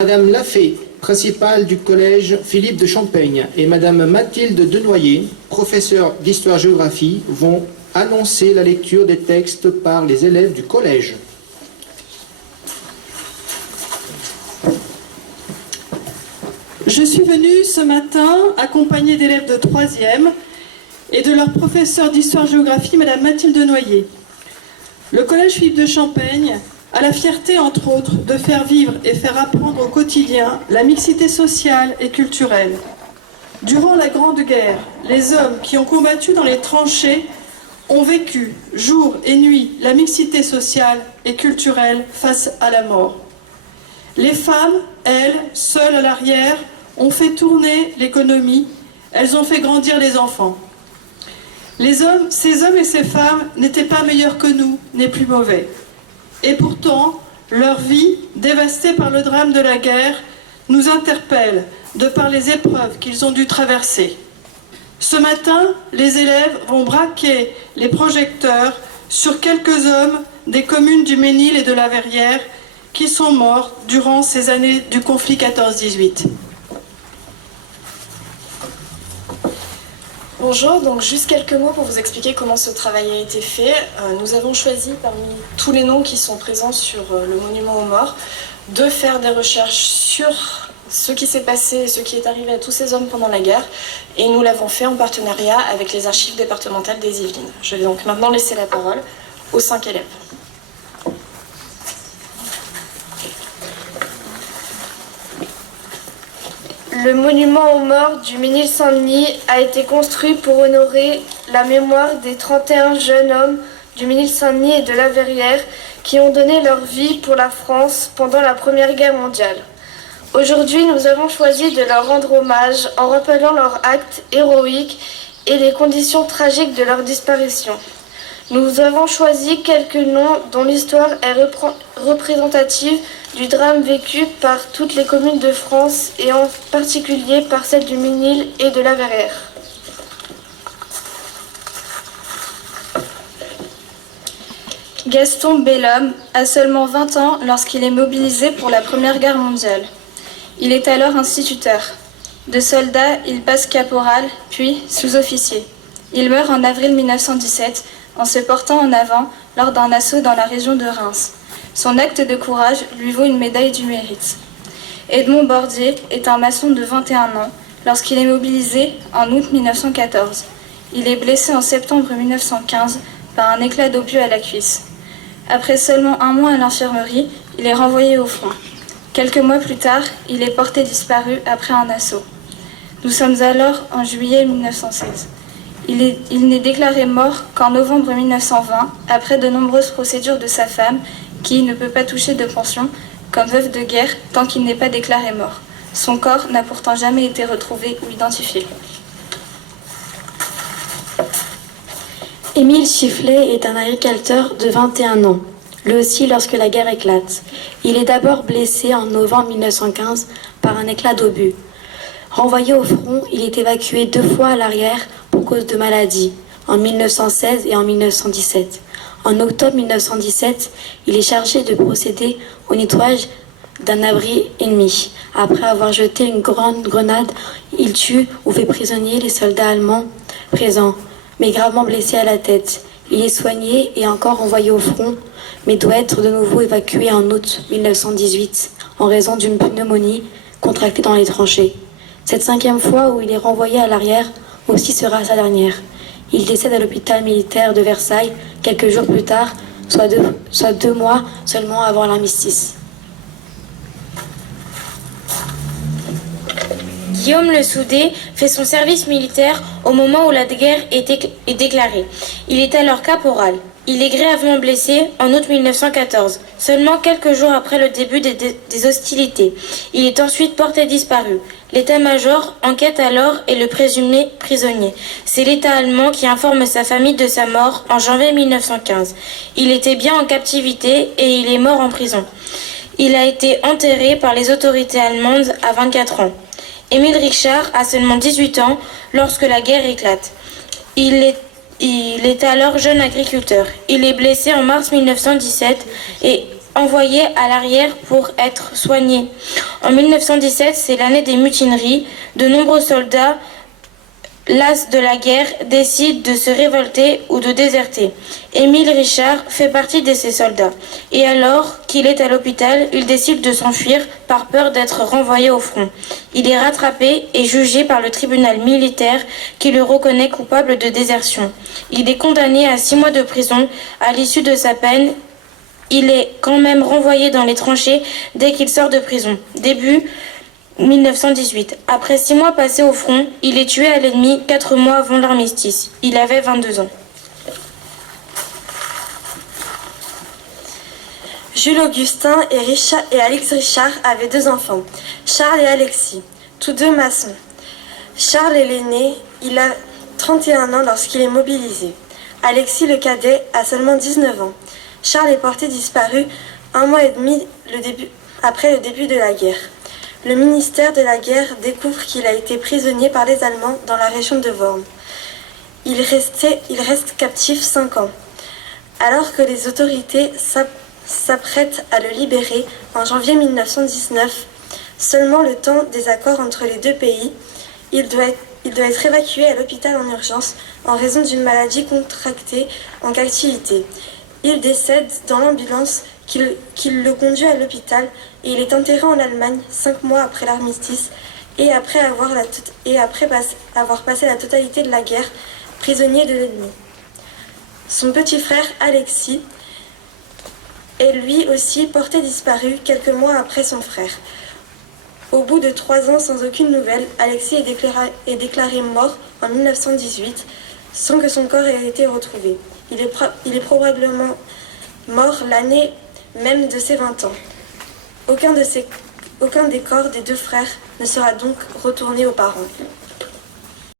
Madame Lafay, principale du collège Philippe de Champaigne, et Madame Mathilde Denoyer, professeure d'histoire-géographie, vont annoncer la lecture des textes par les élèves du collège. Je suis venue ce matin accompagnée d'élèves de 3e et de leur professeur d'histoire-géographie, Madame Mathilde Denoyer. Le collège Philippe de Champaigne a la fierté, entre autres, de faire vivre et faire apprendre au quotidien la mixité sociale et culturelle. Durant la Grande Guerre, les hommes qui ont combattu dans les tranchées ont vécu, jour et nuit, la mixité sociale et culturelle face à la mort. Les femmes, elles, seules à l'arrière, ont fait tourner l'économie, elles ont fait grandir les enfants. Ces hommes et ces femmes n'étaient pas meilleurs que nous, ni plus mauvais. Et pourtant, leur vie, dévastée par le drame de la guerre, nous interpelle de par les épreuves qu'ils ont dû traverser. Ce matin, les élèves vont braquer les projecteurs sur quelques hommes des communes du Ménil et de la Verrière qui sont morts durant ces années du conflit 14-18. Bonjour, donc juste quelques mots pour vous expliquer comment ce travail a été fait. Nous avons choisi parmi tous les noms qui sont présents sur le monument aux morts de faire des recherches sur ce qui s'est passé et ce qui est arrivé à tous ces hommes pendant la guerre, et nous l'avons fait en partenariat avec les archives départementales des Yvelines. Je vais donc maintenant laisser la parole aux 5 élèves. Le monument aux morts du Ménil-Saint-Denis a été construit pour honorer la mémoire des 31 jeunes hommes du Ménil-Saint-Denis et de la Verrière qui ont donné leur vie pour la France pendant la Première Guerre mondiale. Aujourd'hui, nous avons choisi de leur rendre hommage en rappelant leurs actes héroïques et les conditions tragiques de leur disparition. Nous avons choisi quelques noms dont l'histoire est représentative du drame vécu par toutes les communes de France et en particulier par celle du Ménil et de la Verrière. Gaston Bellhomme a seulement 20 ans lorsqu'il est mobilisé pour la Première Guerre mondiale. Il est alors instituteur. De soldat, il passe caporal, puis sous-officier. Il meurt en avril 1917 en se portant en avant lors d'un assaut dans la région de Reims. Son acte de courage lui vaut une médaille du mérite. Edmond Bordier est un maçon de 21 ans lorsqu'il est mobilisé en août 1914. Il est blessé en septembre 1915 par un éclat d'obus à la cuisse. Après seulement un mois à l'infirmerie, il est renvoyé au front. Quelques mois plus tard, il est porté disparu après un assaut. Nous sommes alors en juillet 1916. Il n'est déclaré mort qu'en novembre 1920, après de nombreuses procédures de sa femme, qui ne peut pas toucher de pension, comme veuve de guerre, tant qu'il n'est pas déclaré mort. Son corps n'a pourtant jamais été retrouvé ou identifié. Émile Chifflet est un agriculteur de 21 ans, lui aussi lorsque la guerre éclate. Il est d'abord blessé en novembre 1915 par un éclat d'obus. Renvoyé au front, il est évacué 2 fois à l'arrière pour cause de maladie, en 1916 et en 1917. En octobre 1917, il est chargé de procéder au nettoyage d'un abri ennemi. Après avoir jeté une grande grenade, il tue ou fait prisonnier les soldats allemands présents, mais gravement blessé à la tête. Il est soigné et encore envoyé au front, mais doit être de nouveau évacué en août 1918 en raison d'une pneumonie contractée dans les tranchées. Cette 5e fois où il est renvoyé à l'arrière aussi sera sa dernière. Il décède à l'hôpital militaire de Versailles quelques jours plus tard, soit 2 mois seulement avant l'armistice. Guillaume Le Soudet fait son service militaire au moment où la guerre est déclarée. Il est alors caporal. Il est grièvement blessé en août 1914, seulement quelques jours après le début des hostilités. Il est ensuite porté disparu. L'état-major enquête alors et le présumé prisonnier. C'est l'État allemand qui informe sa famille de sa mort en janvier 1915. Il était bien en captivité et il est mort en prison. Il a été enterré par les autorités allemandes à 24 ans. Émile Richard a seulement 18 ans lorsque la guerre éclate. Il est alors jeune agriculteur. Il est blessé en mars 1917 et envoyé à l'arrière pour être soigné. En 1917, c'est l'année des mutineries. De nombreux soldats, las de la guerre, décident de se révolter ou de déserter. Émile Richard fait partie de ces soldats. Et alors qu'il est à l'hôpital, il décide de s'enfuir par peur d'être renvoyé au front. Il est rattrapé et jugé par le tribunal militaire qui le reconnaît coupable de désertion. Il est condamné à 6 mois de prison. À l'issue de sa peine, il est quand même renvoyé dans les tranchées dès qu'il sort de prison. Début 1918. Après 6 mois passés au front, il est tué à l'ennemi 4 mois avant l'armistice. Il avait 22 ans. Jules Augustin et Alix Richard avaient 2 enfants, Charles et Alexis, tous 2 maçons. Charles est l'aîné, il a 31 ans lorsqu'il est mobilisé. Alexis, le cadet, a seulement 19 ans. Charles est porté disparu 1 mois et demi après le début de la guerre. Le ministère de la guerre découvre qu'il a été prisonnier par les Allemands dans la région de Worms. Il reste captif 5 ans. Alors que les autorités s'apprêtent à le libérer en janvier 1919, seulement le temps des accords entre les 2 pays, il doit être évacué à l'hôpital en urgence en raison d'une maladie contractée en captivité. Il décède dans l'ambulance qui le conduit à l'hôpital et il est enterré en Allemagne 5 mois après l'armistice et après avoir passé la totalité de la guerre prisonnier de l'ennemi. Son petit frère Alexis est lui aussi porté disparu quelques mois après son frère. Au bout de 3 ans sans aucune nouvelle, Alexis est déclaré mort en 1918 sans que son corps ait été retrouvé. Il est probablement mort l'année même de ses 20 ans. Aucun des corps des 2 frères ne sera donc retourné aux parents.